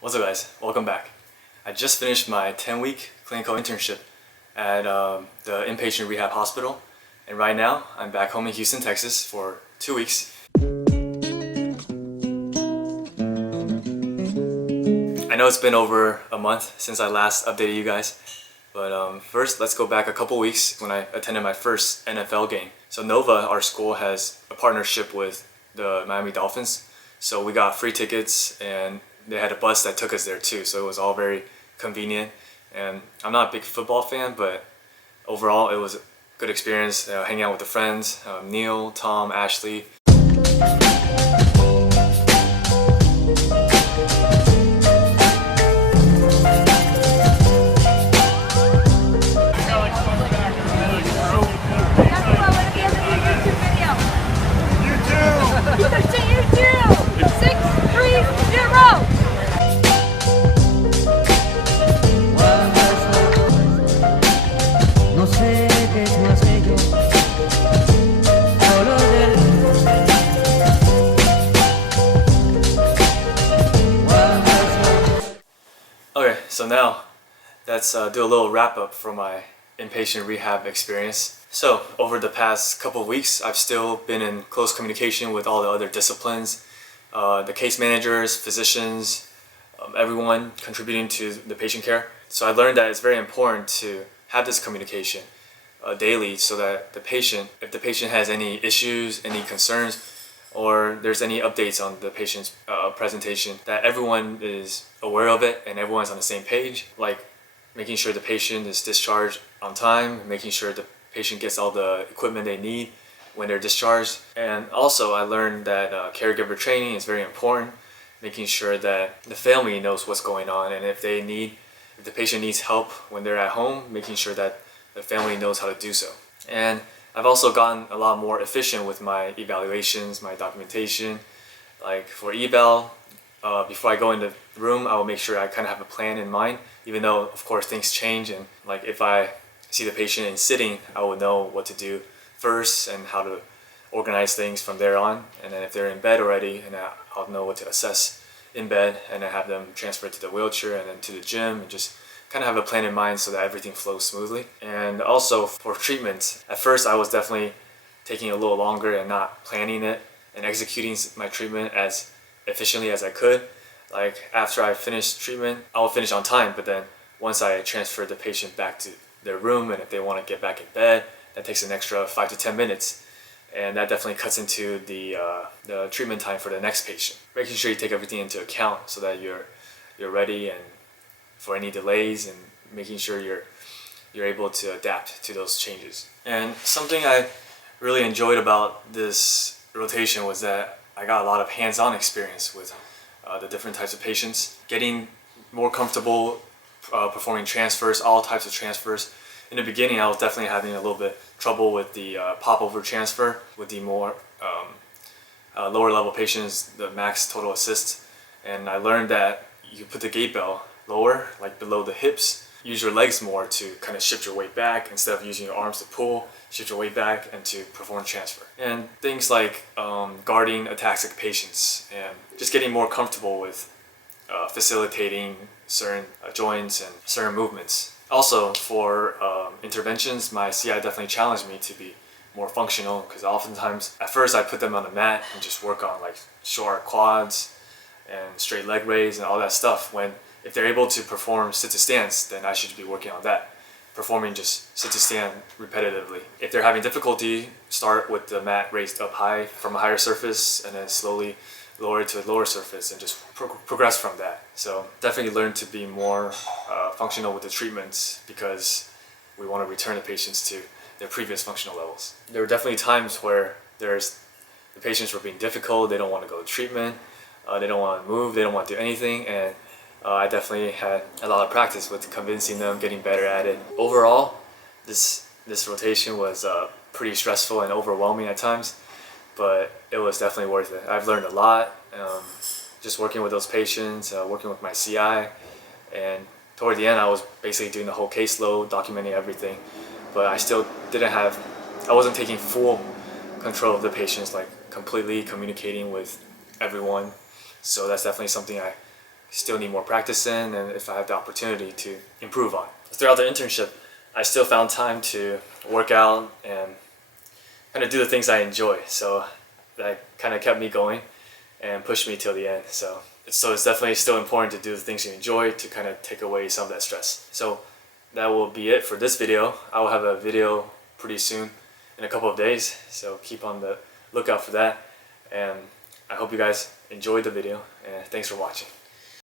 What's up guys, welcome back. I just finished my 10-week clinical internship at the inpatient rehab hospital, and right now I'm back home in Houston, Texas for 2 weeks. I know it's been over a month since I last updated you guys, but first let's go back a couple weeks when I attended my first NFL game. So Nova, our school, has a partnership with the Miami Dolphins, so we got free tickets and they had a bus that took us there too, so it was all very convenient. And I'm not a big football fan, but overall it was a good experience hanging out with the friends, Neil, Tom, Ashley. Okay, so now let's do a little wrap up for my inpatient rehab experience. So over the past couple of weeks, I've still been in close communication with all the other disciplines, the case managers, physicians, everyone contributing to the patient care. So I learned that it's very important to have this communication daily so that the patient, if the patient has any issues, any concerns, or there's any updates on the patient's presentation, that everyone is aware of it and everyone's on the same page, like making sure the patient is discharged on time, making sure the patient gets all the equipment they need when they're discharged. And also I learned that caregiver training is very important, making sure that the family knows what's going on, and if the patient needs help when they're at home, making sure that the family knows how to do so. And I've also gotten a lot more efficient with my evaluations, my documentation. Like for eval, before I go in the room, I will make sure I kind of have a plan in mind, even though of course things change, and like if I see the patient in sitting, I will know what to do first and how to organize things from there on. And then if they're in bed already, and I'll know what to assess in bed, and then have them transferred to the wheelchair and then to the gym, and just kind of have a plan in mind so that everything flows smoothly. And also for treatment, at first I was definitely taking a little longer and not planning it and executing my treatment as efficiently as I could. Like after I finished treatment, I will finish on time, but then once I transfer the patient back to their room, and if they want to get back in bed, that takes an extra 5 to 10 minutes. And that definitely cuts into the treatment time for the next patient. Making sure you take everything into account so that you're ready and for any delays, and making sure you're able to adapt to those changes. And something I really enjoyed about this rotation was that I got a lot of hands-on experience with the different types of patients, getting more comfortable performing transfers, all types of transfers. In the beginning, I was definitely having a little bit trouble with the popover transfer, with the more lower level patients, the max total assist. And I learned that you put the gate bell lower, like below the hips, use your legs more to kind of shift your weight back instead of using your arms to pull, shift your weight back and to perform transfer. And things like guarding ataxic patients and just getting more comfortable with facilitating certain joints and certain movements. Also for interventions, my CI definitely challenged me to be more functional, because oftentimes at first I put them on the mat and just work on like short quads and straight leg raise and all that stuff, when if they're able to perform sit to stands, then I should be working on that, performing just sit to stand repetitively. If they're having difficulty, start with the mat raised up high from a higher surface and then slowly lower it to a lower surface and just progress from that. So definitely learn to be more functional with the treatments, because we want to return the patients to their previous functional levels. There were definitely times where the patients were being difficult, they don't want to go to treatment, they don't want to move, they don't want to do anything, and I definitely had a lot of practice with convincing them, getting better at it. Overall, this rotation was pretty stressful and overwhelming at times, but it was definitely worth it. I've learned a lot, just working with those patients, working with my CI, and toward the end I was basically doing the whole caseload, documenting everything, but I still I wasn't taking full control of the patients, like completely communicating with everyone. So that's definitely something I still need more practice in, and if I have the opportunity to improve on. Throughout the internship, I still found time to work out and kind of do the things I enjoy. So that kind of kept me going and pushed me till the end. So it's definitely still important to do the things you enjoy to kind of take away some of that stress. So that will be it for this video. I will have a video pretty soon in a couple of days, so keep on the lookout for that. And I hope you guys enjoyed the video, and thanks for watching.